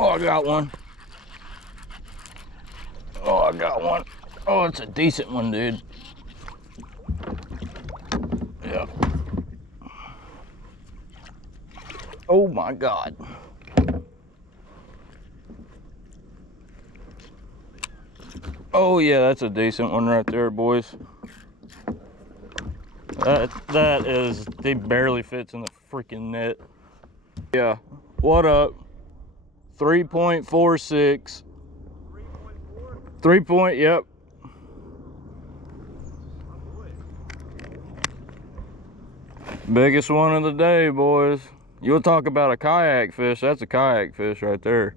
Oh, I got one. Oh, I got one. Oh, it's a decent one, dude. Yeah. Oh my God. Oh yeah, that's a decent one right there, boys. That is, he barely fits in the freaking net. Yeah, what up? 3.46. 3 point, yep. Biggest one of the day, boys. You'll talk about a kayak fish, that's a kayak fish right there.